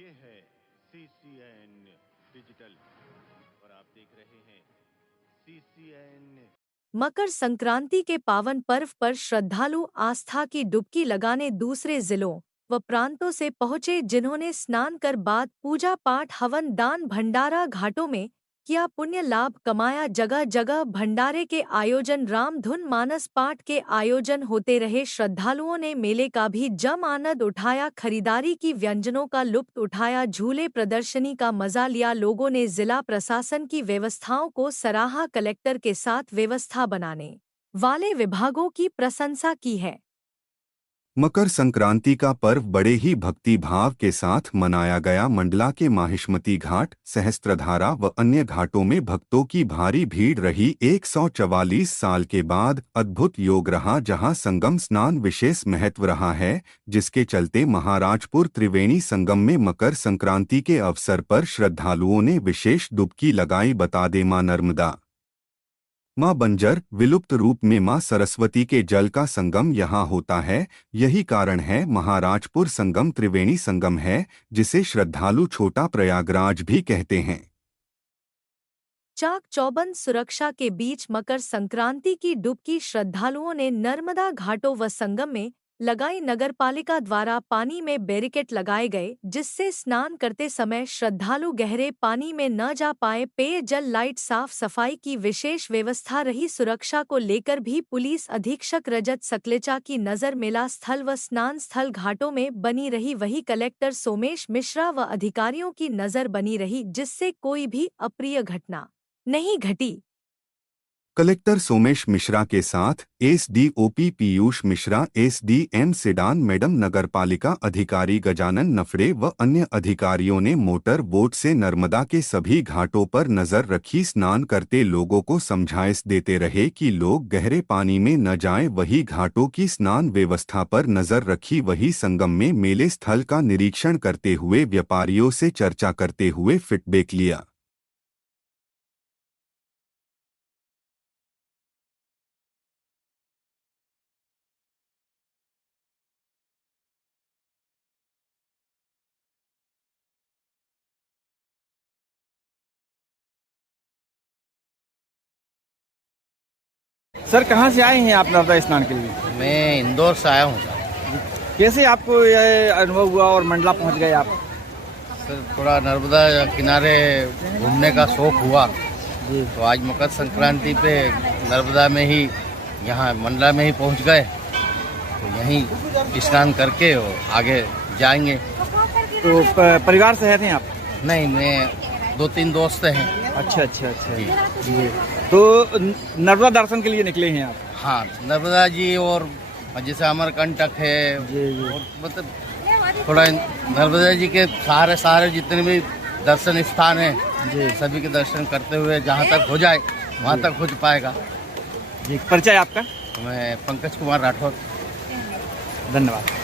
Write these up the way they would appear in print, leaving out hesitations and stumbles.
ये है CCN digital और आप देख रहे हैं CCN। मकर संक्रांति के पावन पर्व पर श्रद्धालु आस्था की डुबकी लगाने दूसरे जिलों व प्रांतों से पहुंचे, जिन्होंने स्नान कर बाद पूजा पाठ, हवन, दान, भंडारा घाटों में किया पुण्य लाभ कमाया। जगह जगह भंडारे के आयोजन, रामधुन, मानस पाठ के आयोजन होते रहे। श्रद्धालुओं ने मेले का भी जम आनंद उठाया, खरीदारी की, व्यंजनों का लुत्फ उठाया, झूले प्रदर्शनी का मजा लिया। लोगों ने जिला प्रशासन की व्यवस्थाओं को सराहा, कलेक्टर के साथ व्यवस्था बनाने वाले विभागों की प्रशंसा की है। मकर संक्रांति का पर्व बड़े ही भक्ति भाव के साथ मनाया गया। मंडला के माहिष्मती घाट, सहस्त्रधारा व अन्य घाटों में भक्तों की भारी भीड़ रही। 144 साल के बाद अद्भुत योग रहा, जहां संगम स्नान विशेष महत्व रहा है, जिसके चलते महाराजपुर त्रिवेणी संगम में मकर संक्रांति के अवसर पर श्रद्धालुओं ने विशेष डुबकी लगाई। बता दें, मां नर्मदा, मां बंजर, विलुप्त रूप में मां सरस्वती के जल का संगम यहाँ होता है। यही कारण है महाराजपुर संगम त्रिवेणी संगम है, जिसे श्रद्धालु छोटा प्रयागराज भी कहते हैं। चाक चौबंद सुरक्षा के बीच मकर संक्रांति की डुबकी श्रद्धालुओं ने नर्मदा घाटों व संगम में लगाई। नगरपालिका द्वारा पानी में बैरिकेड लगाए गए, जिससे स्नान करते समय श्रद्धालु गहरे पानी में न जा पाए। पेयजल, लाइट, साफ सफाई की विशेष व्यवस्था रही। सुरक्षा को लेकर भी पुलिस अधीक्षक रजत सकलेचा की नजर मेला स्थल व स्नान स्थल घाटों में बनी रही। वहीं कलेक्टर सोमेश मिश्रा व अधिकारियों की नजर बनी रही, जिससे कोई भी अप्रिय घटना नहीं घटी। कलेक्टर सोमेश मिश्रा के साथ SDOP Piyush Mishra, SDM sedan madam, नगरपालिका अधिकारी गजानन नफड़े व अन्य अधिकारियों ने मोटर बोट से नर्मदा के सभी घाटों पर नजर रखी। स्नान करते लोगों को समझाइश देते रहे कि लोग गहरे पानी में न जाएं। वही घाटों की स्नान व्यवस्था पर नजर रखी। वही संगम में मेले स्थल का निरीक्षण करते हुए व्यापारियों से चर्चा करते हुए फीडबैक लिया। सर, कहाँ से आए हैं आप नर्मदा स्नान के लिए? मैं इंदौर से आया हूँ सर। कैसे आपको यह अनुभव हुआ और मंडला पहुँच गए आप? सर, थोड़ा नर्मदा किनारे घूमने का शौक हुआ जी, तो आज मकर संक्रांति पे नर्मदा में ही, यहाँ मंडला में ही पहुँच गए, तो यहीं स्नान करके और आगे जाएंगे। तो परिवार से हैं आप? नहीं, मैं 2-3 दोस्त हैं। अच्छा अच्छा अच्छा जी जी। तो नर्मदा दर्शन के लिए निकले हैं आप? हाँ, नर्मदा जी और जैसे अमरकंटक है जी जी, और मतलब थोड़ा नर्मदा जी के सारे जितने भी दर्शन स्थान हैं जी, सभी के दर्शन करते हुए जहाँ तक हो जाए वहाँ तक हो पाएगा जी। परिचय आपका? मैं पंकज कुमार राठौर। धन्यवाद।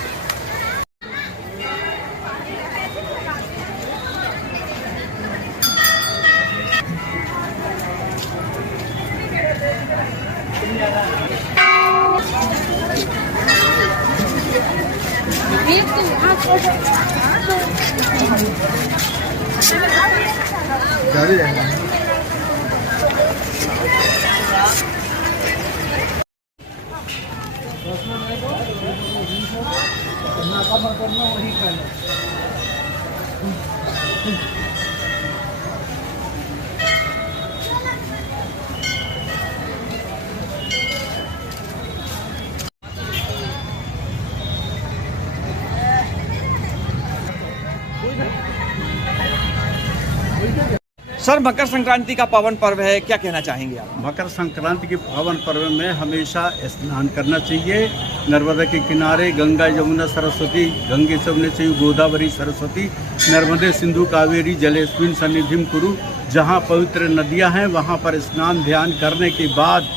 सर, मकर संक्रांति का पावन पर्व है, क्या कहना चाहेंगे आप? मकर संक्रांति के पावन पर्व में हमेशा स्नान करना चाहिए। नर्मदा के किनारे गंगा, यमुना, सरस्वती, गंगे सबने चाहिए, गोदावरी, सरस्वती, नर्मदे, सिंधु, कावेरी जलेस्मिन सन्निधिम कुरु। जहाँ पवित्र नदियाँ हैं वहाँ पर स्नान ध्यान करने के बाद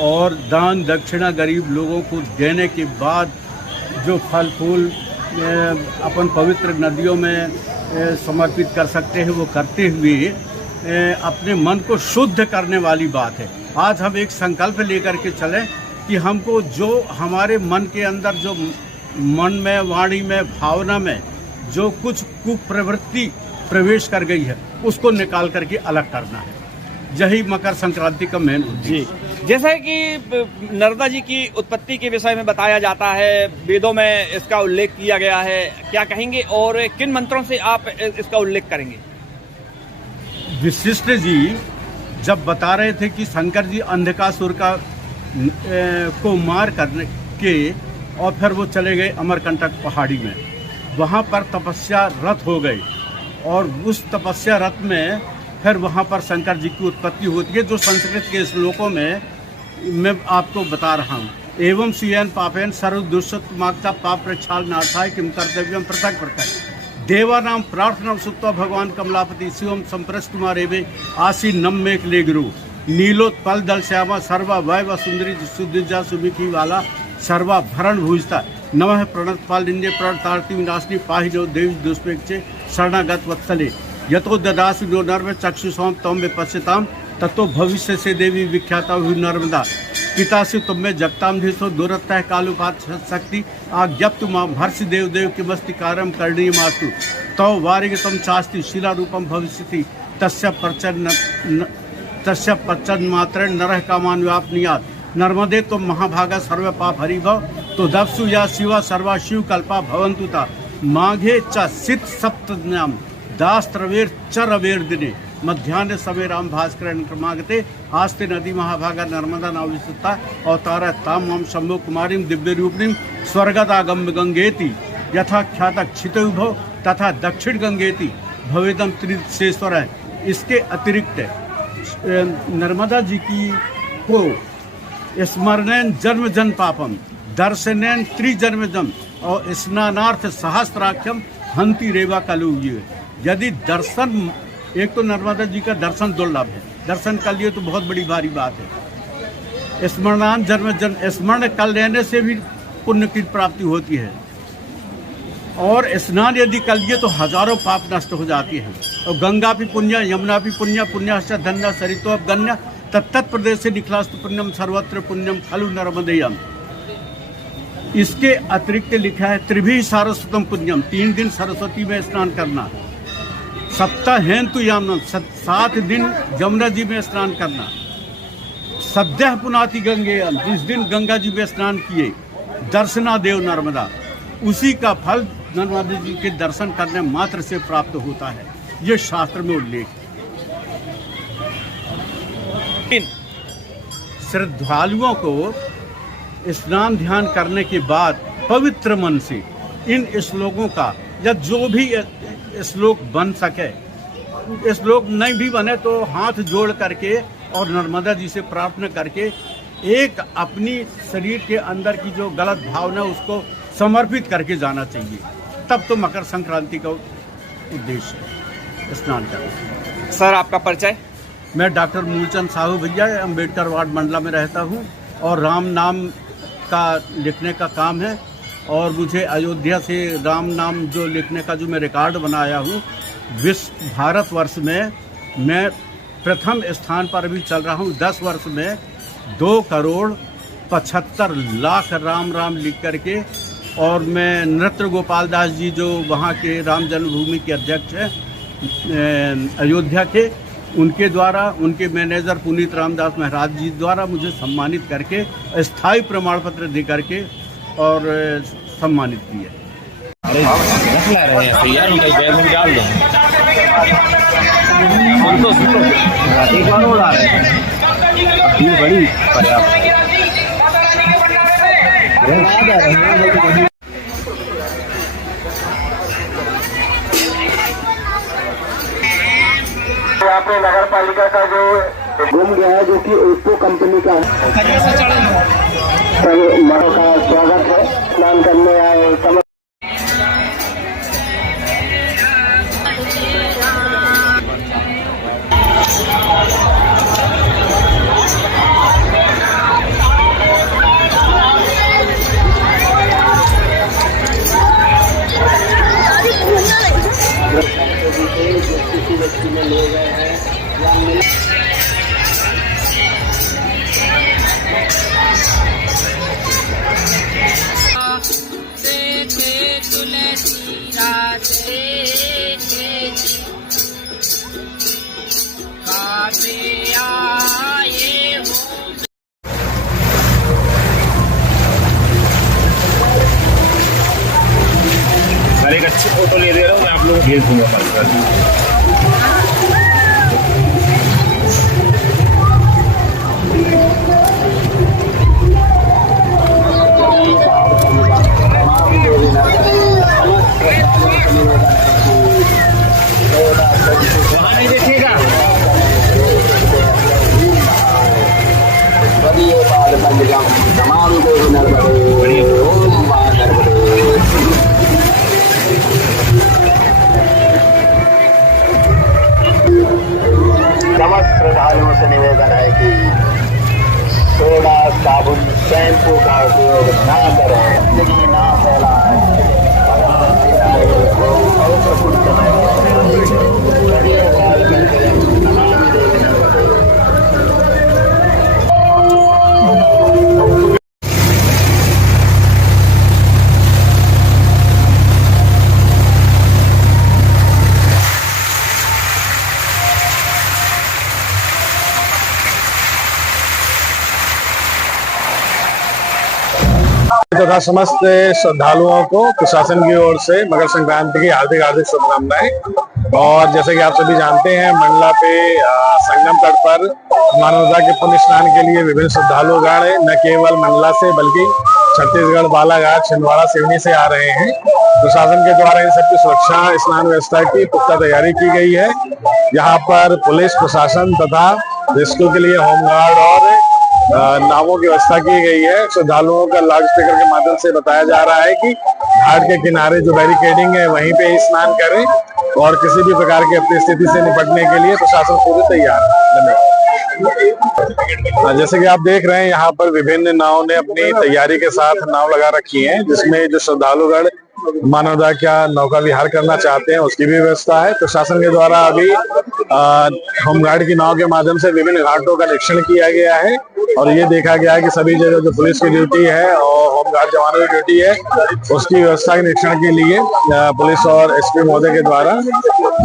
और दान दक्षिणा गरीब लोगों को देने के बाद जो फल फूल अपन पवित्र नदियों में समर्पित कर सकते हैं, वो करते हुए अपने मन को शुद्ध करने वाली बात है। आज हम एक संकल्प लेकर के चलें कि हमको जो हमारे मन के अंदर, जो मन में, वाणी में, भावना में जो कुछ कुप्रवृत्ति प्रवेश कर गई है उसको निकाल करके अलग करना है। यही मकर संक्रांति का मेन उद्देश्य। जैसा कि नर्मदा जी की उत्पत्ति के विषय में बताया जाता है, वेदों में इसका उल्लेख किया गया है, क्या कहेंगे और किन मंत्रों से आप इसका उल्लेख करेंगे? वशिष्ठ जी जब बता रहे थे कि शंकर जी अंधकासुर को मार करने के और फिर वो चले गए अमरकंटक पहाड़ी में, वहाँ पर तपस्या रत हो गए और उस तपस्या रत में फिर वहाँ पर शंकर जी की उत्पत्ति होती है, जो संस्कृत के श्लोकों में मैं आपको बता रहा हूँ। एवं सीयन पापेन सर्व दुष्टमाक्ता पाप प्रक्षाल नाथाय किम कर्तव्यम पृथक पृथक देवानाम प्रार्थना सुत्वा भगवान कमलापति शिवम संप्रस्त कुमारेवे आशी नम्मेक ले गुरु नीलोत्पल दल श्यामा सर्वा वैव सुंदरी सुदिजा सुमिखी वाला सर्वा भरण भूजता नमः प्रणतपाल निंदे प्रणतारती विनाशनी पाहि जो देवी दुष्पेक्षे शरणागत वत्सले यतो ददासु जो नर्म चक्षुषोम तम में पश्यताम तत्व भविष्य से देवी विख्याता हुई नर्मदा पितासी तुम में जगताम धीसो दूरतः कालुपात शक्ति आज्ञप्त माम हर्ष देव देव की मस्ति कारम करणीय मास्तु तौ वारिग तम चास्ति शिला रूपम भविष्यति तस्य प्रचन मात्र नरह कामान व्यापनियात नर्मदे तो महाभागा सर्व पाप हरिभव तो दप्सु या शिवा सर्वा शिव कल्पा भवंतुता माघे च सित सप्तम्याम दास्त्रवेर चरवेर दिने मध्यान्ह सवेराम भास्कर क्रमागते आस्ते नदी महाभागा नर्मदा नाविस्ता अवतारा ताम मम शंभु कुमारीम दिव्य रूपिणीम स्वर्गदागम गंगेति यथा ख्यात क्षितुभव तथा दक्षिण गंगेति भवेदम त्रिशेश्वर है। इसके अतिरिक्त नर्मदा जी की को स्मरणेन जन्म जन पापम दर्शनेन त्रिजन्म जम और स्नानार्थ सहस्त्राख्यम हंति रेवा कलुगी। यदि दर्शन, एक तो नर्मदा जी का दर्शन दुर्लभ है, दर्शन कर लिए तो बहुत बड़ी भारी बात है। स्मरणान जन्म जन्म, स्मरण कर लेने से भी पुण्य की प्राप्ति होती है और स्नान यदि कर लिए तो हजारों पाप नष्ट हो जाती है। और गंगा भी पुण्य यमुना भी पुण्य पुण्याश्च धन्य सरितो गण्य तत्त प्रदेश से निखलास्तु पुण्यम सर्वत्र पुण्यम खलु नर्मदेयम। इसके अतिरिक्त लिखा है त्रिभी सारस्वतम पुण्यम, 3 दिन सरस्वती में स्नान करना, सप्ताहेन्तु यामनम 7 दिन यमुना जी में स्नान करना, सद्यः पुनाति गंगेयम, जिस दिन गंगा जी में स्नान किए दर्शना देव नर्मदा, उसी का फल नर्मदा जी के दर्शन करने मात्र से प्राप्त होता है। ये शास्त्र में उल्लेख। श्रद्धालुओं को स्नान ध्यान करने के बाद पवित्र मन से इन श्लोकों का या जो भी श्लोक बन सके, श्लोक नहीं भी बने तो हाथ जोड़ करके और नर्मदा जी से प्रार्थना करके एक अपनी शरीर के अंदर की जो गलत भावना उसको समर्पित करके जाना चाहिए। तब तो मकर संक्रांति का उद्देश्य है स्नान करना। सर आपका परिचय? मैं डॉक्टर मूलचंद साहू भैया अम्बेडकर वार्ड मंडला में रहता हूँ और राम नाम का लिखने का काम है और मुझे अयोध्या से राम नाम जो लिखने का जो मैं रिकॉर्ड बनाया हूँ विश्व भारतवर्ष में मैं प्रथम स्थान पर भी चल रहा हूँ। 10 वर्ष में 2,75,00,000 राम राम लिख करके, और मैं नृत्य गोपाल दास जी जो वहाँ के राम जन्मभूमि के अध्यक्ष हैं अयोध्या के, उनके द्वारा उनके मैनेजर पुनीत रामदास महाराज जी द्वारा मुझे सम्मानित करके स्थायी प्रमाण पत्र दे करके और सम्मानित किया। अपने नगर पालिका का जो गुम गया है, जो कि ओप्पो कंपनी का है, सब मरो का स्वागत है। स्नान करने आए व्यक्ति में ले गए हैं तुलसी राधे एक अच्छी फोटो ले दे रहा हूँ मैं, आप लोग भेज दूंगा पर्सनल। वहाँ नहीं देखिएगा। समस्त श्रद्धालुओं से निवेदन है कि सोडा साबुन शैम्पू का उपयोग ना करें, गंदगी ना फैलाएं, पवित्र कुछ समय नमामि देवी नर्मदे। तथा समस्त श्रद्धालुओं को प्रशासन की ओर से मकर संक्रांति की हार्दिक हार्दिक शुभकामनाएं। और जैसे कि आप सभी जानते हैं, मंडला पे संगम तट पर मानवता के पुण्य स्नान के लिए विभिन्न श्रद्धालुगण न केवल मंडला से बल्कि छत्तीसगढ़, बालाघाट, छिंदवाड़ा, सिवनी से आ रहे हैं। प्रशासन के द्वारा इन सबकी सुरक्षा, स्नान व्यवस्था की पुख्ता तैयारी की गई है। यहाँ पर पुलिस प्रशासन तथा रेस्क्यू के लिए होमगार्ड और नावों की व्यवस्था की गई है। श्रद्धालुओं का लाउड स्पीकर के माध्यम से बताया जा रहा है कि घाट के किनारे जो बैरिकेडिंग है वहीं पे ही स्नान करें और किसी भी प्रकार की अपनी स्थिति से निपटने के लिए प्रशासन पूरी तैयार है। जैसे कि आप देख रहे हैं, यहाँ पर विभिन्न नाव ने अपनी तैयारी के साथ नाव लगा रखी है, जिसमें जो श्रद्धालुगण मानवता क्या नौका विहार करना चाहते हैं उसकी भी व्यवस्था है। प्रशासन के द्वारा अभी होमगार्ड की नाव के माध्यम से विभिन्न घाटों का निरीक्षण किया गया है और ये देखा गया है कि सभी जगह जो पुलिस की ड्यूटी है और होमगार्ड जवानों की ड्यूटी है उसकी व्यवस्था के निरीक्षण के लिए पुलिस और एसपी महोदय के द्वारा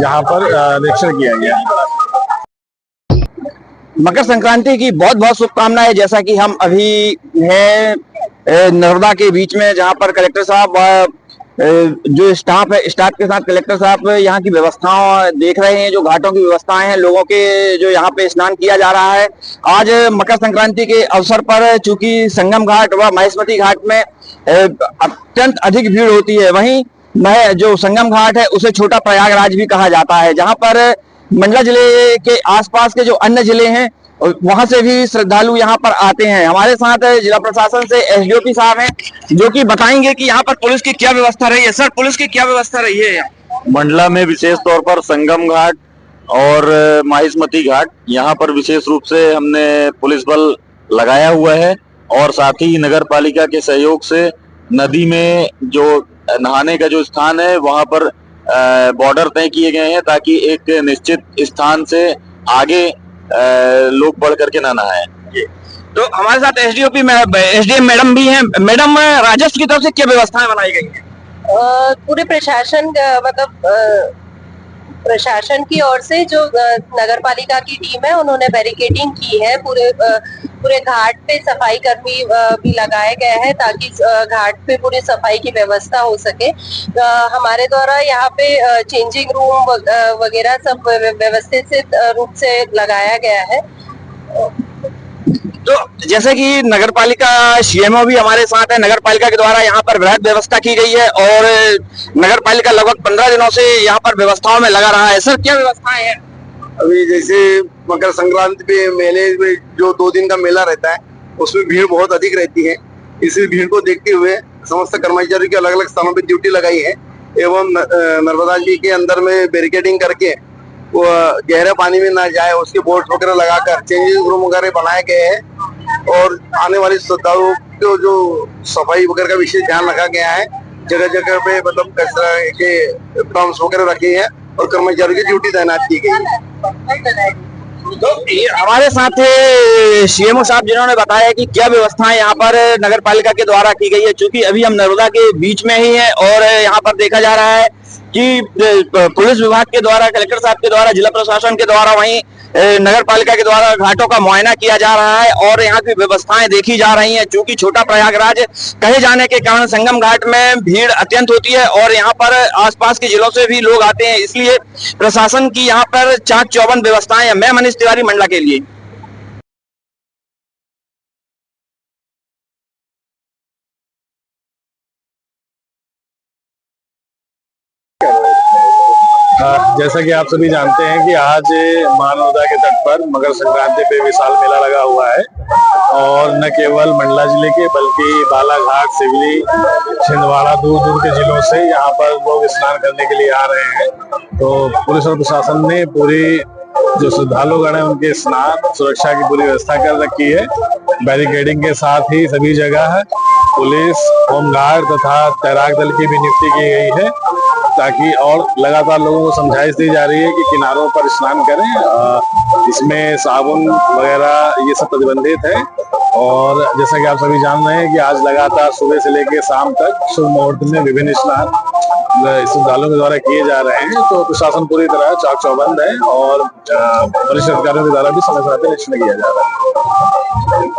यहाँ पर निरीक्षण किया गया है। मकर संक्रांति की बहुत बहुत शुभकामनाएं। जैसा कि हम अभी हैं नर्मदा के बीच में, जहां पर कलेक्टर साहब जो स्टाफ है, स्टाफ के साथ कलेक्टर साहब यहाँ की व्यवस्थाओं देख रहे हैं, जो घाटों की व्यवस्थाएं हैं, लोगों के जो यहाँ पे स्नान किया जा रहा है। आज मकर संक्रांति के अवसर पर चूंकि संगम घाट व महेशमती घाट में अत्यंत अधिक भीड़ होती है, वहीं जो संगम घाट है उसे छोटा प्रयागराज भी कहा जाता है, जहाँ पर मंडला जिले के आसपास के जो अन्य जिले हैं वहां से भी श्रद्धालु यहाँ पर आते हैं। हमारे साथ जिला प्रशासन से एसडीओपी साहब हैं, जो कि बताएंगे कि यहाँ पर पुलिस की क्या व्यवस्था रही है। सर, पुलिस की क्या व्यवस्था रही है? मंडला में विशेष तौर पर संगम घाट और माहिष्मती घाट, यहाँ पर विशेष रूप से हमने पुलिस बल लगाया हुआ है और साथ ही नगर पालिका के सहयोग से नदी में जो नहाने का जो स्थान है वहां पर बॉर्डर तय किए गए हैं ताकि एक निश्चित स्थान से आगे लोग बढ़ करके ना नहाएं। तो हमारे साथ एसडीएम मैडम भी हैं। मैडम, राजस्व की तरफ से क्या व्यवस्थाएं बनाई गई हैं? पूरे प्रशासन प्रशासन की ओर से जो नगर पालिका की टीम है उन्होंने बैरिकेडिंग की है। पूरे घाट पे सफाई कर्मी भी लगाए गए हैं ताकि घाट पे पूरी सफाई की व्यवस्था हो सके। हमारे द्वारा यहाँ पे चेंजिंग रूम वगैरह सब व्यवस्थित रूप से लगाया गया है। तो जैसे कि नगर पालिका सीएमओ भी हमारे साथ है, नगर पालिका के द्वारा यहाँ पर वृहद व्यवस्था की गई है और नगर पालिका लगभग 15 दिनों से यहाँ पर व्यवस्थाओं में लगा रहा है। सर, क्या व्यवस्थाएं हैं? अभी जैसे मकर संक्रांति पे मेले में जो 2 दिन का मेला रहता है उसमें भीड़ बहुत अधिक रहती है। इसी भीड़ को देखते हुए समस्त कर्मचारियों की अलग अलग स्थानों पे ड्यूटी लगाई है एवं नर्मदा जी के अंदर में बैरिकेडिंग करके वो गहरे पानी में ना जाए उसके बोर्ड वगैरह लगाकर चेंजिंग रूम वगैरह बनाए गए हैं और आने वाले श्रद्धालुओं को जो सफाई वगैरह का विशेष ध्यान रखा गया है। जगह जगह पे मतलब कचरा के ड्रम्स वगैरह रखे हैं और कर्मचारियों की ड्यूटी तैनात की गई है। तो ये हमारे साथ सीएमओ साहब जिन्होंने बताया कि क्या व्यवस्थाएं यहाँ पर नगर पालिका के द्वारा की गई है। चूंकि अभी हम नर्मदा के बीच में ही हैं और यहाँ पर देखा जा रहा है कि पुलिस विभाग के द्वारा, कलेक्टर साहब के द्वारा, जिला प्रशासन के द्वारा, वहीं नगर पालिका के द्वारा घाटों का मुआयना किया जा रहा है और यहाँ की व्यवस्थाएं देखी जा रही हैं। चूंकि छोटा प्रयागराज कहे जाने के कारण संगम घाट में भीड़ अत्यंत होती है और यहाँ पर आसपास के जिलों से भी लोग आते हैं, इसलिए प्रशासन की यहाँ पर चाक चौबंद व्यवस्थाएं हैं। मैं मनीष तिवारी, मंडला के लिए। जैसा कि आप सभी जानते हैं कि आज महानर्मदा के तट पर मकर संक्रांति पे विशाल मेला लगा हुआ है और न केवल मंडला जिले के बल्कि बालाघाट, सिवनी, छिंदवाड़ा, दूर दूर के जिलों से यहाँ पर लोग स्नान करने के लिए आ रहे हैं। तो पुलिस और प्रशासन ने पूरी जो श्रद्धालुगण है उनके स्नान सुरक्षा की पूरी व्यवस्था कर रखी है। बैरिकेडिंग के साथ ही सभी जगह पुलिस, होमगार्ड तथा तैराक दल की भी नियुक्ति की गई है ताकि और लगातार लोगों को समझाइश दी जा रही है कि किनारों पर स्नान करें। इसमें साबुन वगैरह ये सब प्रतिबंधित है और जैसा कि आप सभी जान रहे हैं कि आज लगातार सुबह से लेकर शाम तक शुभ मुहूर्त में विभिन्न स्नान श्रद्धालुओं के द्वारा किए जा रहे हैं। तो प्रशासन पूरी तरह चाक चौबंद है और वरिष्ठ अधिकारियों के द्वारा भी समय समय पर निरीक्षण किया जा रहा है।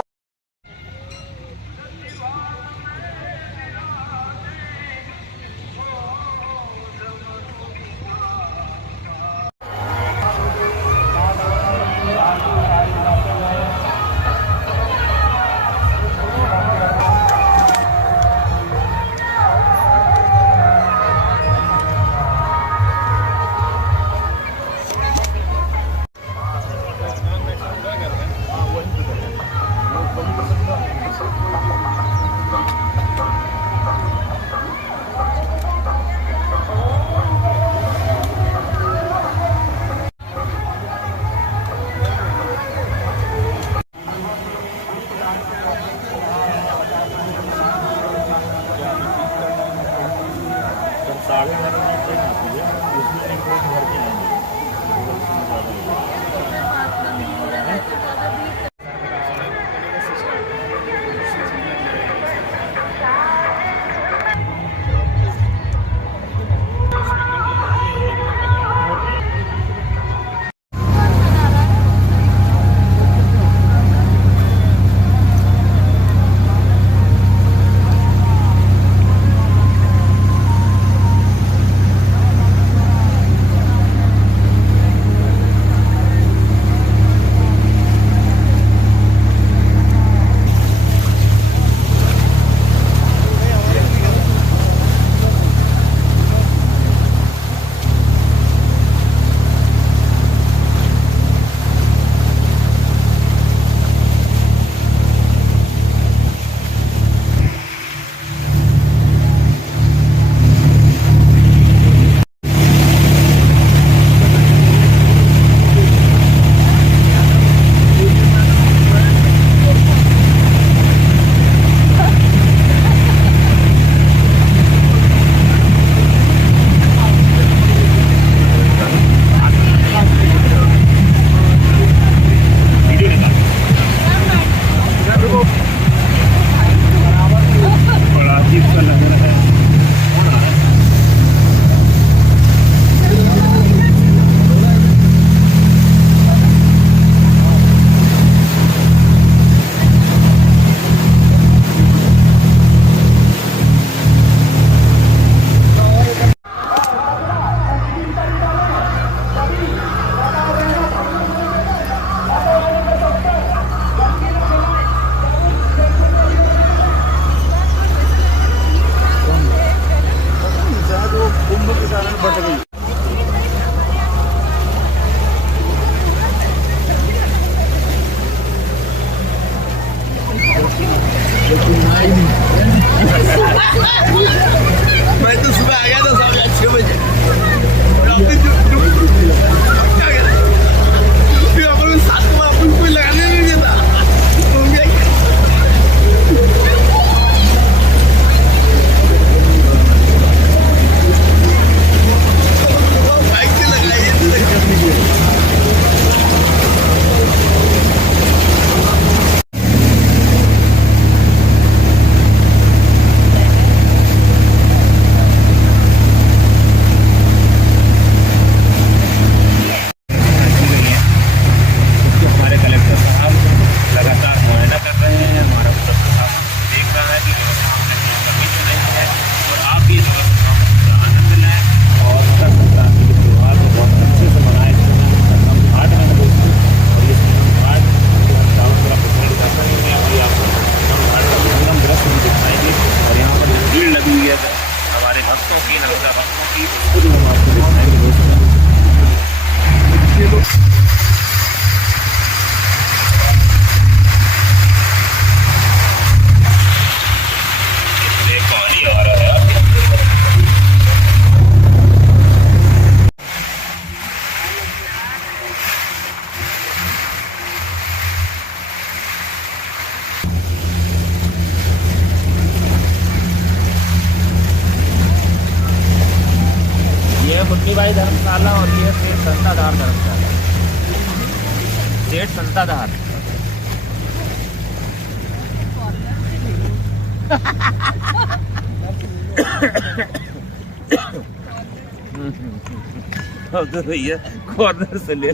मैं तो सुबह आ गया था 6 बजे। फिर अपन साथ में अपन कोई लगाने नहीं देता। मुन्नीबाई धर्मशाला और ये सेठ संताधार धर्मशाला, सेठ संताधार। तो भैया कॉर्नर से ले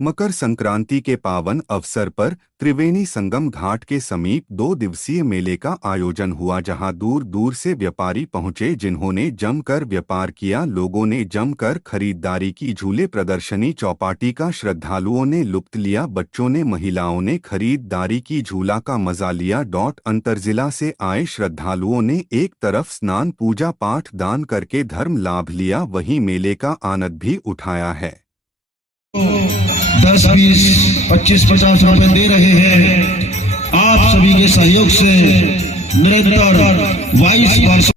मकर संक्रांति के पावन अवसर पर त्रिवेणी संगम घाट के समीप 2 दिवसीय मेले का आयोजन हुआ, जहां दूर दूर से व्यापारी पहुंचे जिन्होंने जमकर व्यापार किया। लोगों ने जमकर खरीदारी की। झूले प्रदर्शनी चौपाटी का श्रद्धालुओं ने लुत्फ लिया। बच्चों ने, महिलाओं ने खरीदारी की, झूला का मजा लिया। अंतरजिला से आए श्रद्धालुओं ने एक तरफ स्नान, पूजा पाठ, दान करके धर्म लाभ लिया, वहीं मेले का आनंद भी उठाया है। 10, 20, 25, 50 रुपए दे रहे हैं। आप सभी के सहयोग से निरंतर 22 वर्ष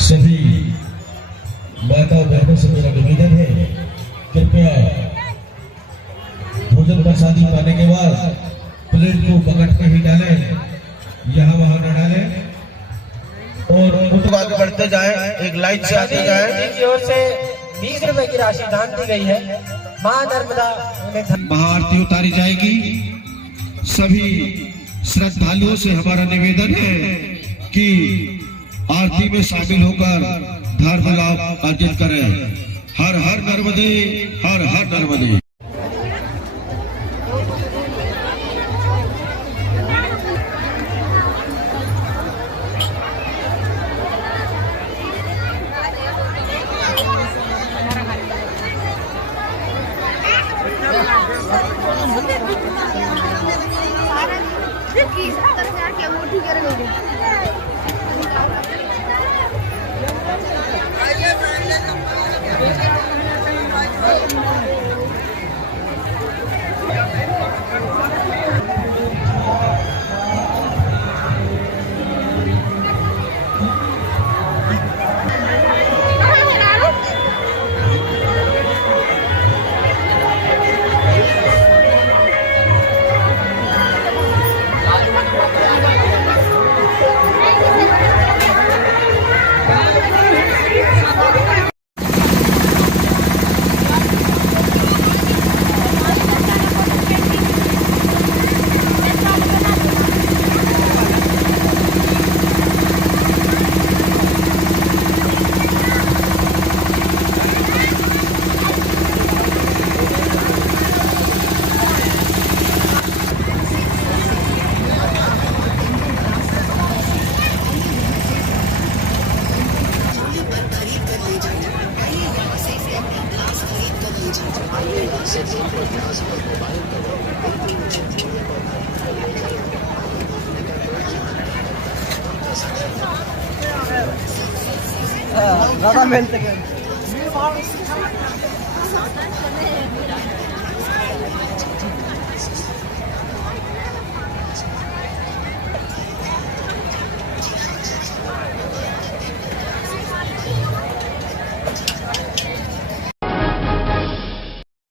सभी माता बहनों से मेरा निवेदन है, कृपया भोजन प्रसादी पाने के बाद प्लेट को पकड़ के ही डालें, यहाँ वहाँ न डालें और आगे बढ़ते जाए, एक लाइन से आगे जाए। की ओर से 20 रुपए की राशि दान दी गई है। मां नर्मदा महाआरती उतारी जाएगी। सभी श्रद्धालुओं से हमारा निवेदन है कि आरती में शामिल होकर धर्म लाभ अर्जित करें। हर हर नर्मदे, हर हर नर्मदे। ज्यादा मेहनत करें।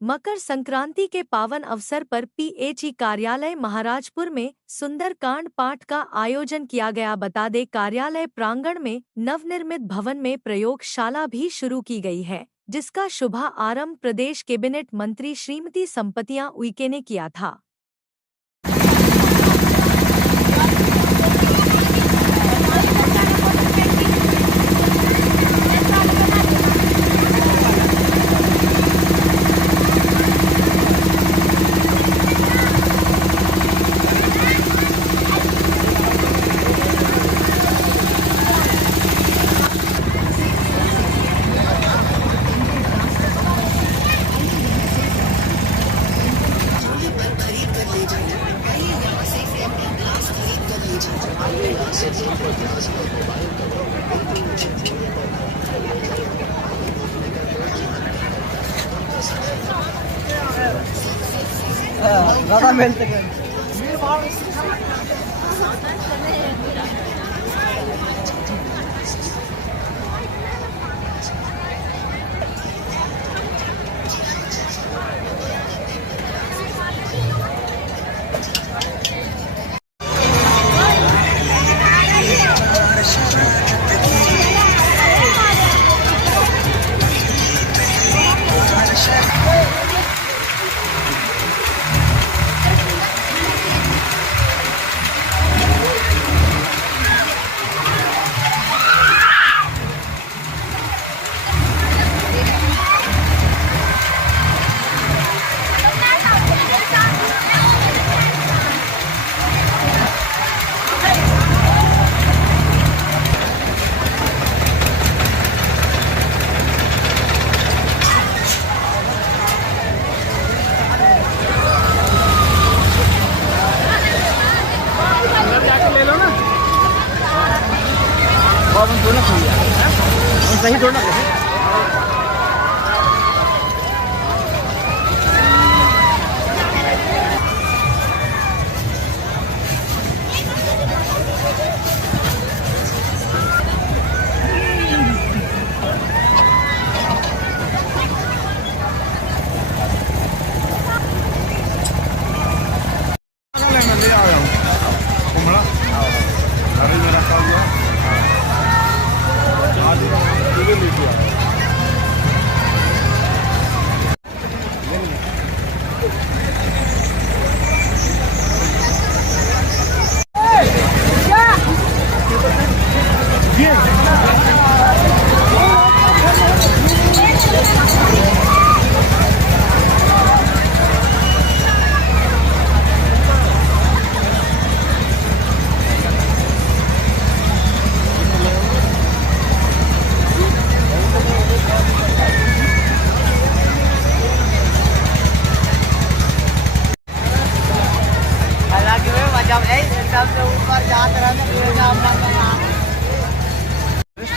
मकर संक्रांति के पावन अवसर पर पीएचई कार्यालय महाराजपुर में सुंदरकांड पाठ का आयोजन किया गया। बता दें, कार्यालय प्रांगण में नवनिर्मित भवन में प्रयोगशाला भी शुरू की गई है, जिसका शुभ आरंभ प्रदेश कैबिनेट मंत्री श्रीमती संपतिया उइके ने किया था। ज़्यादा मेहनत करें। सही थोड़ा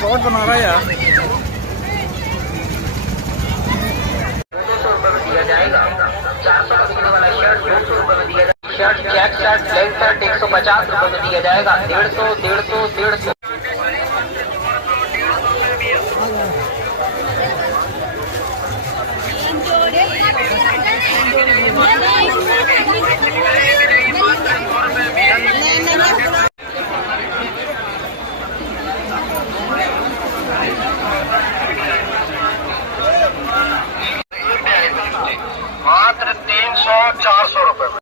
शॉट बना रहा है यार। दिया जाएगा 400 रुपये वाला शर्ट 200 रुपये में दिया जाएगा। Shirt check shirt plain shirt 150 रुपये में दिया जाएगा। 150 मात्र 300-400 रुपए में।